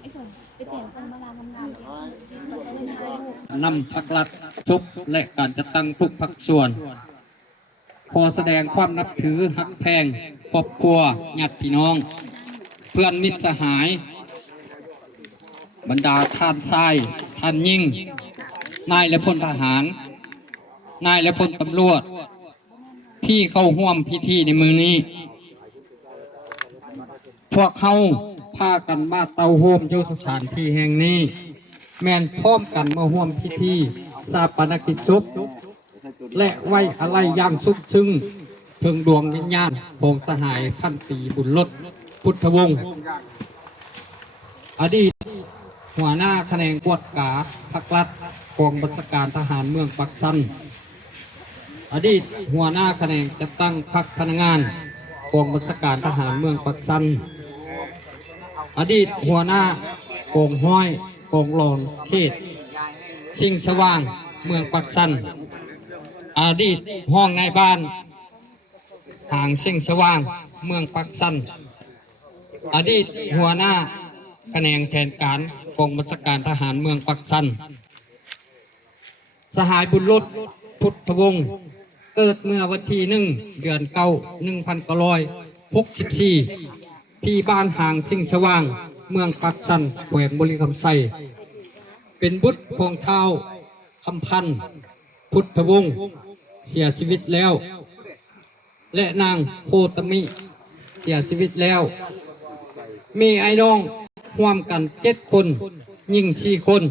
ไอ้ส่วนไปเปลี่ยนคนมาลาทำงานนำพักรัฐชุบและการจัดตั้งทุกภาคส่วน ขอแสดงความนับถือฮักแพงครอบครัวญาติพี่น้อง เพื่อนมิตรสหาย บรรดาท่านชายท่านยิ่งนายและพลทหารนายและพลตำรวจที่เข้าร่วมพิธีในมือนี้ พวกเขาพากันมาเตาโฮมอยู่สถานที่แห่งนี้ แม่นพร้อมกันมาร่วมพิธีชาปนกิจศพและไว้อะไรอย่างสุดซึ้งถึงดวงวิญญาณของสหายพันตรีบุญรถพุทธวงศ์อดีตหัวหน้าแขนงกวดกาภักรัฐกองบัญชาการทหารเมืองปักสันอดีตหัวหน้าแขนงจัดตั้งพรรคพนักงานกองบัญชาการทหารเมืองปักสันอดีตหัวหน้ากองห้อยกองรองเขตสิ่งสว่างเมืองปักสันอดีตห้องในบ้านห่างสิ่งสว่างเมืองปักสันอดีตหัวหน้าแขนงแทนการกองบัญชาการทหารเมืองปักสันสหายบุญรถพุทธวงศ์เกิดเมื่อวันที่1 เดือนเก้า1964ที่บ้านห่างสิ่งสว่างเมืองปักสันแขวงบุรีคำไซเป็นบุตรของเท้าคำพันธ์พุทธวงศ์เสียชีวิตแล้วและนางโคตมิเสียชีวิตแล้วมีไอ้น้องร่วมกัน7 คนยิ่ง4 คน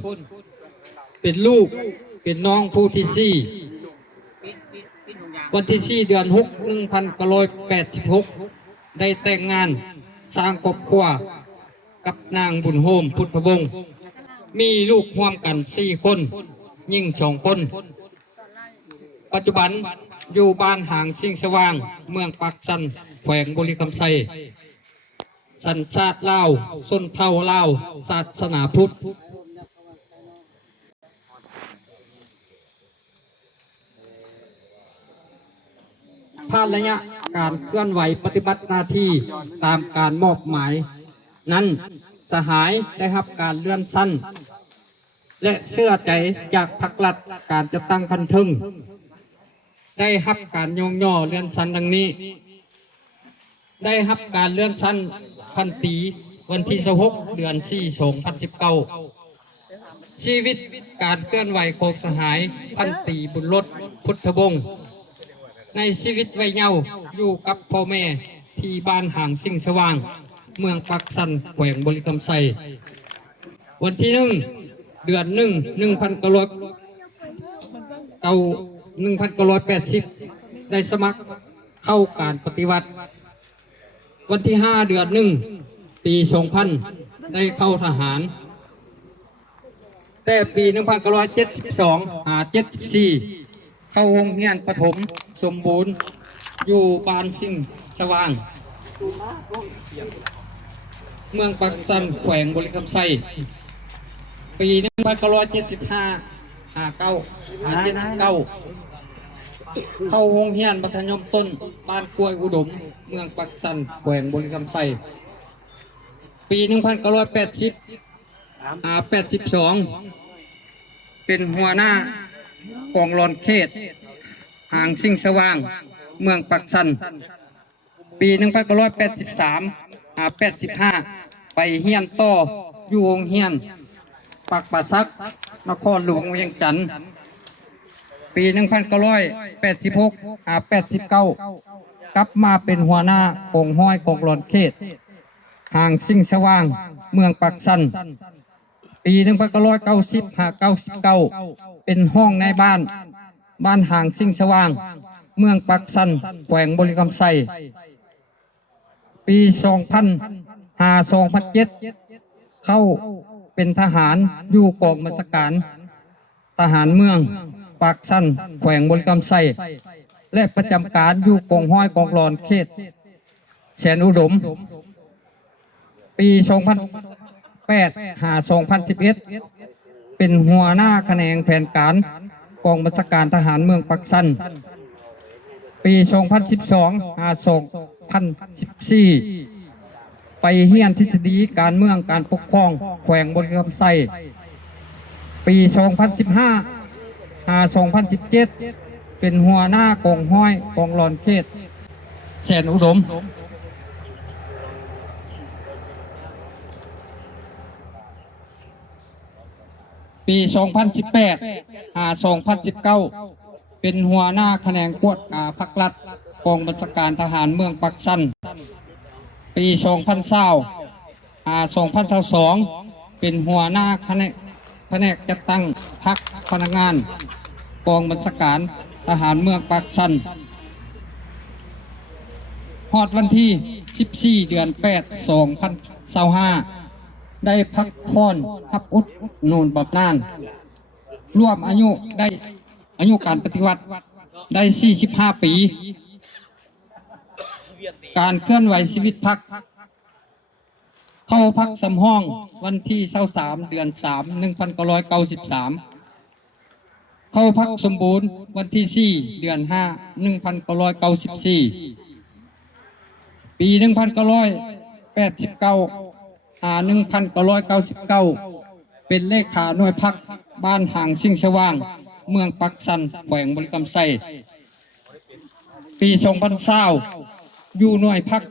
เป็นลูกเป็นน้องผู้ที่4วันที่4 เดือน6 1986ได้แต่งงานสร้างครอบครัวกับนางบุญโฮมพุทธวงศ์มีลูกร่วมกัน4 คนยิ่ง2 คนปัจจุบันอยู่บ้านห่างสิ่งสว่างเมืองปักสันแขวงบุรีคำไซสัญชาติลาวชนเผ่าลาวศาสนาพุทธผ่านระยะการเคลื่อนไหวปฏิบัติหน้าที่ตามการมอบหมายนั้นสหายได้รับการเลื่อนสั้นและเชื่อใจจากพรรครัฐการจะตั้งพันทึงได้รับการโยงย่อเลื่อนสั้นดังนี้ได้รับการเลื่อนสั้นพันปีวันที่16 เดือน4 2019ชีวิตการเคลื่อนไหวของสหายพันตรีบุญรถพุทธวงศ์ในชีวิตวัยเยาว์อยู่กับพ่อแม่ที่บ้านห่างสิ่งสว่างเมืองปักสันแขวงบุรีคำไซวันที่1 เดือน1980ได้สมัครเข้าการปฏิวัติวันที่5 เดือน1 ปี 2000ได้เข้าทหารแต่ปี 1972-74เข้าโรงเรียนประถมสมบูรณ์อยู่บ้านสิ่งสว่างเมืองปักสันแขวงบุรีคำไซปี 1975-79เข้าโรงเรียนมัธยมต้นบ้านกล้วยอุดมเมืองปักสันแขวงบุรีคำไซปี 1982เป็นหัวหน้ากองรอนเขตห่างสิ่งสว่างเมืองปักสันปี 1983-85ไปเฮียนต่ออยู่โรงเรียนปักป่าซักนครหลวงเวียงจันทร์ปี 1986-89กลับมาเป็นหัวหน้ากองห้อยกองรอนเขตห่างสิ่งสว่างเมืองปักสันปี 1990-99เป็นห้องในบ้านห่างสิ่งสว่างเมืองปักสันแขวงบุรีคำไซปี 2005-2007เข้าเป็นทหารอยู่กองบัญชาการทหารเมืองปักสันแขวงบุรีคำไซและประจำการอยู่กองห้อยกองรอนเขตแสนอุดมปี 2008-2011เป็นหัวหน้าแขนงแผนการกองบัญชาการทหารเมืองปักสันปี 2012-2014 ไปเรียนทฤษฎีการเมืองการปกครองแขวงบริคำไซปี 2015 2017 เป็นหัวหน้ากองห้อยกองรอนเขตแสนอุดม ปี 2018 2019 เป็นหัวหน้าแขนงกวดกาภักรัฐกองบัญชาการทหารเมืองปักสัน ปี 2020 2022 เป็นหัวหน้าแผนกจัดตั้งพรรคพนักงานกองบัญชาการทหารเมืองปักสันฮอดวันที่ 14 เดือน 8 2025 ได้พักผ่อนรับอุดหนุนบำนาญรวมอายุการปฏิวัติได้ 45 ปี การเคลื่อนไหวชีวิตพรรคเข้าพักสำห้องวันที่ 23 เดือน 3 1993 เข้าพักสมบูรณ์วันที่ 4 เดือน 5 1994 ปี 1989 1999 เป็นเลขาหน่วยพักบ้านห่างสิ่งสว่างเมืองปักสันแขวงบริคำไซปี 2020 อยู่หน่วยพัก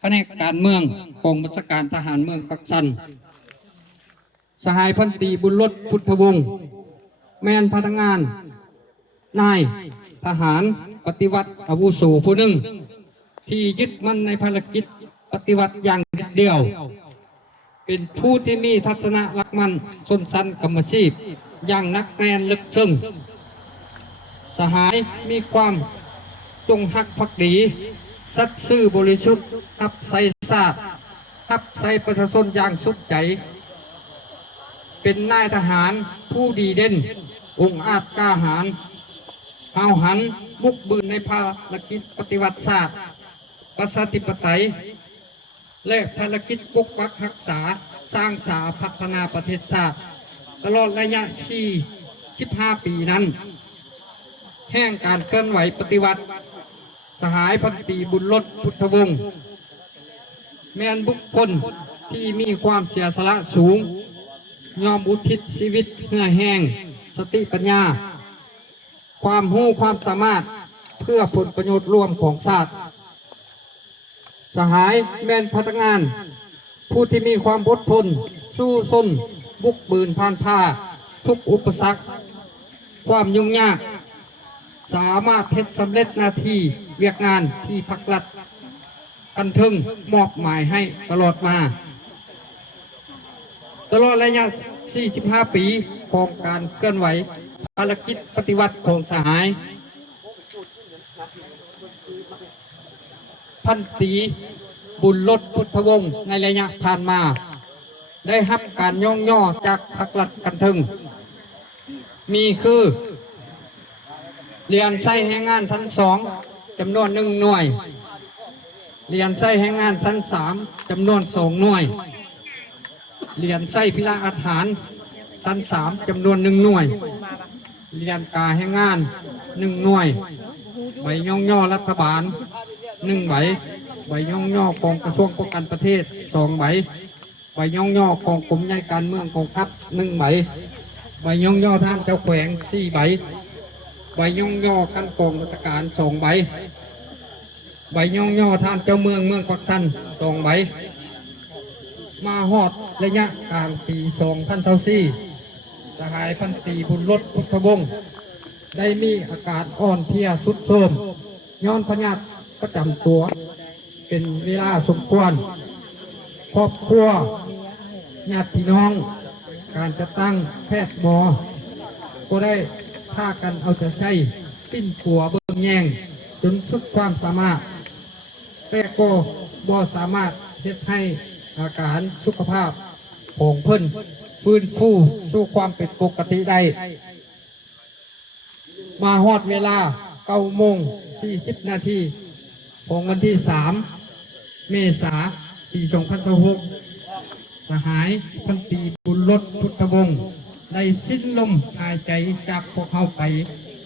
แผนกการเมืองกองบัญชาการทหารเมืองปักสันสหายพันตรีบุญรถพุทธวงศ์แมนพนักงานนายทหารปฏิวัติอาวุโสผู้หนึ่งที่ยึดมั่นในภารกิจปฏิวัติอย่างเดียวเป็นผู้ที่มีทัศนะรักมันสนสันกรรมชีพอย่างนักแน่นลึกซึ้งสหายมีความจงรักภักดีสัตย์ซื่อบริสุทธิ์ทับใส่ศาสตร์ทับใส่ประชาชนอย่างสุดใจเป็นนายทหารผู้ดีเด่นองอาจกล้าหาญห้าวหันบุกบืนในภารกิจปฏิวัติศาสตร์ประชาธิปไตยและภารกิจปกปักรักษาสร้างสาพัฒนาประเทศชาติตลอดระยะ 45 ปีนั้นแห่งการเคลื่อนไหวปฏิวัติสหายพันตรีบุญรถพุทธวงศ์แม่นบุคคลที่มีความเสียสละสูงยอมอุทิศชีวิตเพื่อแห่งสติปัญญาความรู้ความสามารถเพื่อผลประโยชน์ร่วมของชาติสหายแม่นพนักงานผู้ที่มีความอดทนสู้ซนบุกบืนผ่านผ้าทุกอุปสรรคความยุ่งยากสามารถเฮ็ดสำเร็จหน้าที่เวียกงานที่พรรครัฐกันทึงมอบหมายให้ตลอดมาตลอดระยะ 45 ปีของการเคลื่อนไหวภารกิจปฏิวัติของสหายพันตรีบุญรถพุทธวงศ์ในระยะผ่านมาได้รับการย่องย่อจากพรรครัฐกันทึงมีคือเรียนไส้แรงงานชั้น 2จำนวน1 หน่วยเรียนไส้แรงงานชั้น 3จำนวน2 หน่วยเรียนไส้พิลาอาหารชั้น 3จำนวน1 หน่วยเรียนกาแรงงาน1 หน่วยใบย่องย่อรัฐบาล1 ใบใบย่องย่อของกระทรวงป้องกันประเทศ2 ใบใบย่องย่อของกรมใหญ่การเมืองของทัพ1 ใบใบย่องย่อท่านเจ้าแขวง4 ใบใบย่องย่อกันกองราชการ2 ใบใบย่องย่อท่านเจ้าเมืองปักสัน2 ใบมาฮอดระยะกลางปี 2024 สหายพันตรีบุญรถพุทธวงศ์ได้มีอาการอ่อนเพลียสุดโทรมย้อนพยาธิประจำตัวเป็นเวลาสมควรครอบครัวญาติพี่น้องการจะตั้งแพทย์หมอก็ได้พากันเอาใจใช้ปิ้นปัวเบิ่งแยงจนสุดความสามารถแต่ก็บ่สามารถเฮ็ดให้อาการสุขภาพของเพิ่นฟื้นฟูสู่ความเป็นปกติได้มาฮอดเวลา 9:40 นาทีของวันที่ 3 เมษายน ปี 2026 สหายพันตรีบุญรถพุทธวงศ์ได้สิ้นลมหายใจจากพวกเขาไป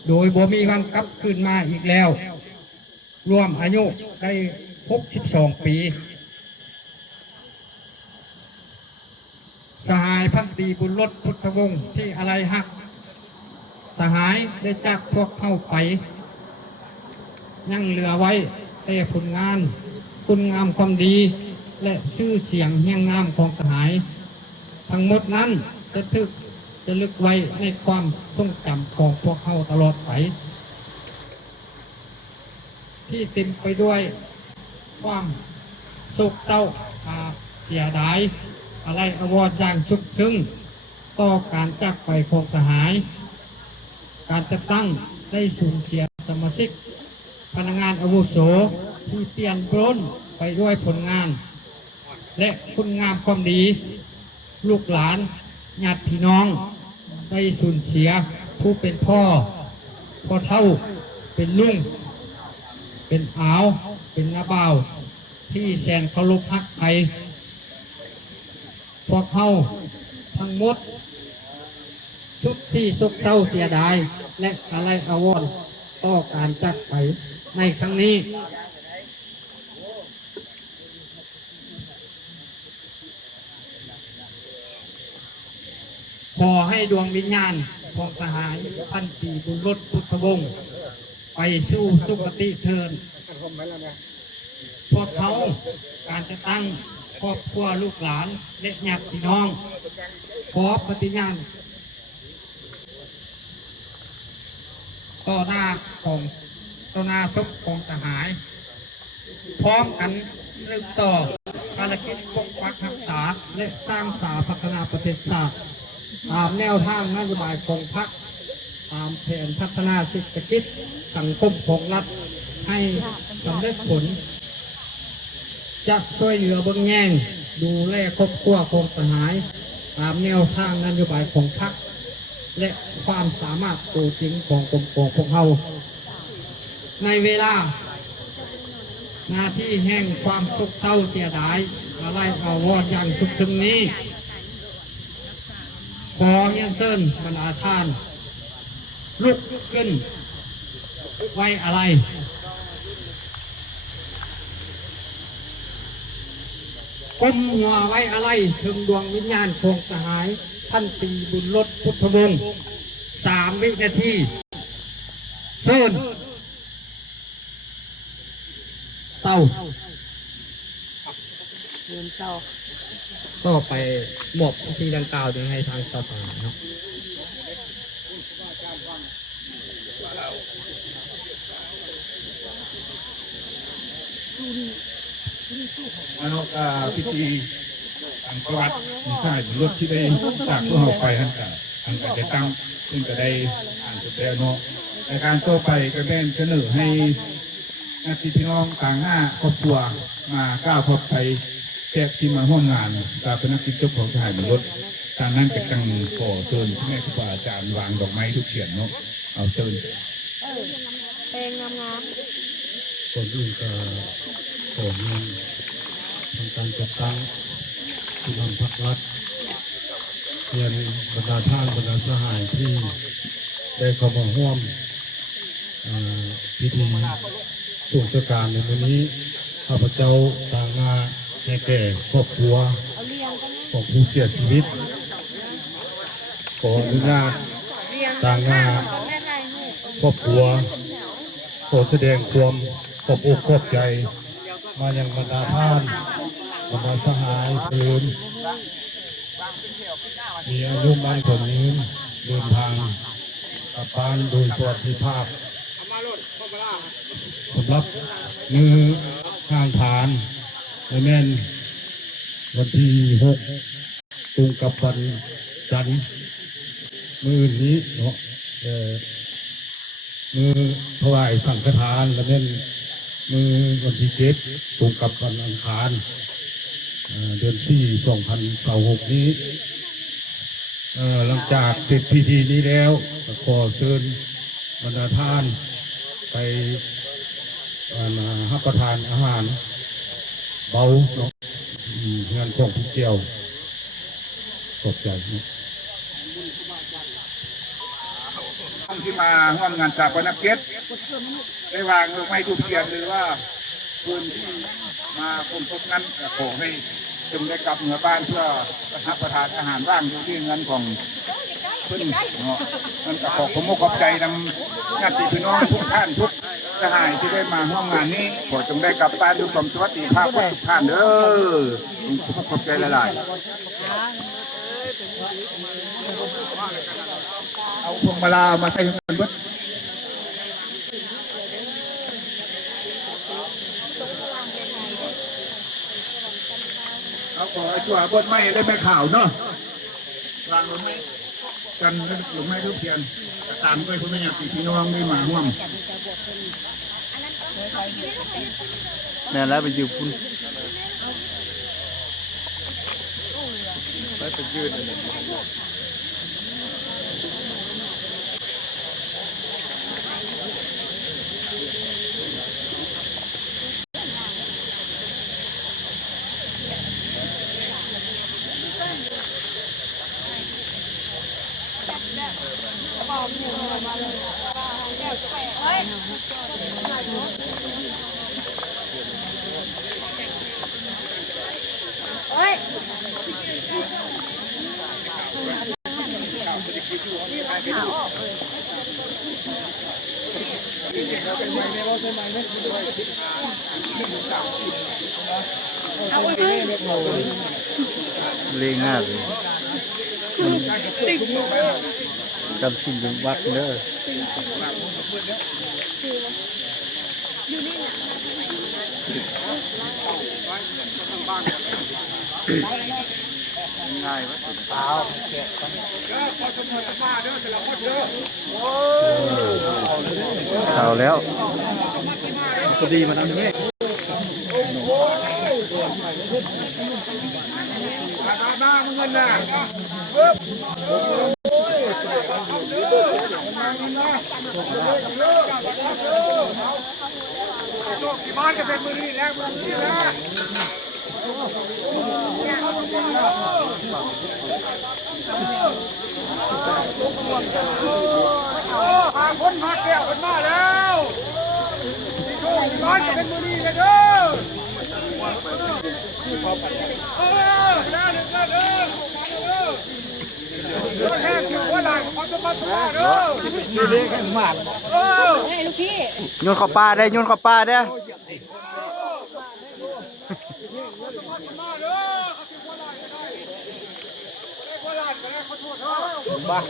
โดยบ่มีวันกลับคืนมาอีกแล้วรวมอายุได้ 62 ปี สหายพันตรีบุญรถพุทธวงศ์ที่อะไรหักสหายได้จากพวกเข้าไปยังเหลือไว้แต่ผลงานคุณงามความดีและชื่อเสียงเฮียงงามของสหายทั้งหมดนั้นจะลึกไว้ในความทรงจำของพวกเขาตลอดไปที่เต็มไปด้วยความโศกเศร้าเสียดายอะไรอวรอย่างสุดซึ้งต่อการจากไปของสหายการจัดตั้งได้สูญเสียสมาชิกพนักงานอาวุโสที่เปลี่ยนโปรนไปด้วยผลงานและคุณงามความดีลูกหลานญาติพี่น้องได้สูญเสียผู้เป็นพ่อเฒ่าเป็นลุงเป็นอาวเป็นน้าบ่าวที่แสนเคารพฮักใครพวกเขาทั้งหมดทุกที่โศกเศร้าเสียดายและอะไรอาวรณ์ต่อการจากไปในครั้งนี้ขอให้ดวงวิญญาณของสหายพันตรีบุญรถพุทธวงศ์ไปสู่สุคติเถิดพวกเขาการจะตั้งครอบครัวลูกหลานและญาติพี่น้องขอปฏิญาณต่อหน้าศพของสหายพร้อมกันสืบต่อภารกิจปกปักรักษาและสร้างสาพัฒนาประเทศชาติตามแนวทางนโยบายของพรรคตามแผนพัฒนาเศรษฐกิจสังคมของรัฐให้สำเร็จผลจะช่วยเหลือเบื้องแง่งดูแลครอบครัวของสหายตามแนวทางนโยบายของพรรคและความสามารถตัวจริงของกรมของพวกเราในเวลาหน้าที่แห่งความโศกเศร้าเสียดายอะไรอาวรณ์อย่างสุดซึ้งนี้ขอเรียนเชิญบรรดาท่านลุกขึ้นไว้อะไรก้มหัวไว้อะไรถึงดวงวิญญาณของสหายพันตรีบุญรถพุทธวงศ์3 วินาทีเชิญเศร้าเรียนเศร้าก็ไปมอบพิธีดังกล่าวให้ทางศาสนาครับแล้วก็พิธีทางประวัติมีชายรถที่ได้จากพวกเราไปท่านกันได้ตั้งซึ่งก็ได้อ่านสุดแล้วเนาะในการต่อไปก็เป็นเสนอให้ญาติพี่น้องต่างหน้าครอบครัวมาก้าวพบไปแขกที่มาร่วมงานการเป็นนักกิจกรรมของชายรถการนั่งเป็นกังขอเชิญแม่ครูบาอาจารย์วางดอกไม้ทุกเขียนเนาะเอาเชิญเพลงงามคนอื่นก็ขอเงินทำการจัดตั้งที่นำพักรัฐเรียนบรรดาท่านบรรดาสหายที่ได้เข้ามาร่วมพิธีส่งราชการในวันนี้ข้าพเจ้าต่างหน้าแก่ครอบครัวของผู้เสียชีวิตขออนุญาตต่างหน้าครอบครัวขอแสดงความขอบอกขอบใจมาอย่างบรรดาท่านบรรดาสหายพื้นมีอายุมั่นคงยืนเดินทางกลับบ้านโดยสวัสดิภาพสำหรับมือข้างฐานและแม่นวันที่6ตรงกับวันจันทร์มือนี้เนาะมือถวายสังฆทานและแม่นมือวันที่7ตรงกับวันอังคารเดือนที่2026นี้หลังจากเสร็จพิธีนี้แล้วขอเชิญบรรดาท่านไปรับประทานอาหารเบาเนาะงานของพี่เกี่ยวขอบใจท่านที่มาร่วมงานจากวันนักเก็ตได้วางไม้ถูกเทียนหรือว่าคนที่มาพบนั้นขอให้ จึงได้กลับเหนือบ้านเพื่อรับประทานอาหารว่างอยู่ที่เงินของเพิ่นเนาะมันก็ขอบผมขอบใจนำญาติพี่น้องทุกท่านทุกสหายที่ได้มาร่วมงานนี้ขอจงได้กลับบ้านด้วยความสวัสดิภาพทุกท่านเด้อผมขอบใจหลายๆเอาพวงมาลามาใส่กันเบิดเอาขอชั่วบดไม้ได้ไม่ข่าวเนาะวางลงไม้กันแล้วหรือไม่ทุกเพียนตามด้วยคุณแม่พี่น้องได้มาร่วม แม่แล้วไปยืมคุณไปยืดเลยเลี้ยงง่ายเลยจำสิ่งเป็นวัดเนอะง่ายวะเปล่าเอาแล้วพอดีมาทำนี้มาเงินน่ะที่บ้านจะเป็นมือนี่แล้วมือนี่แล้วพาคนมาแก้วคนมาแล้วที่บ้านจะเป็นมือนี่เลยเด้อโยนเข้าป่าได้โยนเข้าป่าได้บ้า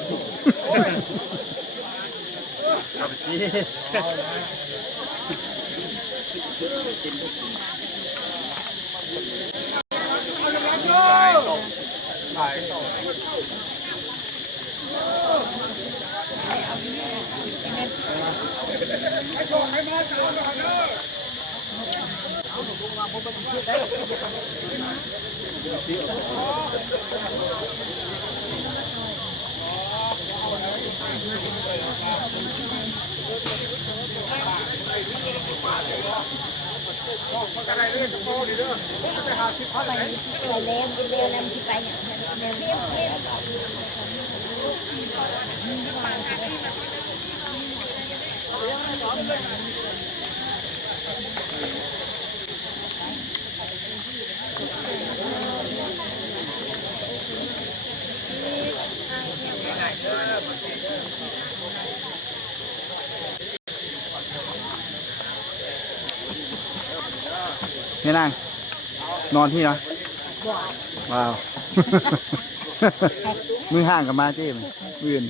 เอาไปนี่นางนอนที่นะว้าว มือห่างกับมาเจ้มมืออื่น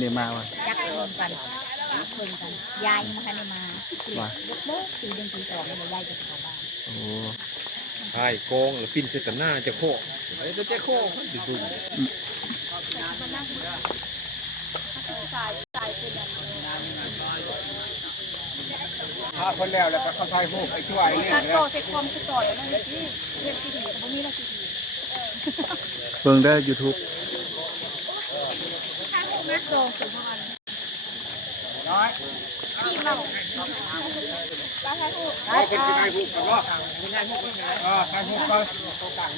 เนี่ยมาวะจักรวมกันเพิ่งกันยายยังไม่ทันได้มาลูกโม่ตีเดือนตีสองเลยยายจะเข้าบ้านโอ้ไอ้โกงหรือปินเสตันหน้าจะโคไอ้ตัวเจ้าโคดิบุ้งพาคนแล้วแล้วก็เข้าไทยพวกไอ้ช่วยเนี่ย ตัดโตเสร็จความสุดต่อแล้วนั่นเลยที่เรียนที่ดีแต่พวกนี้เราที่ดี เบิ่งได้ YouTube นักโตสุดพอน น้อย ที่เราแล้วใช้ผู้ เอาเป็นที่ไทยพวกกันวะไทยพวกกัน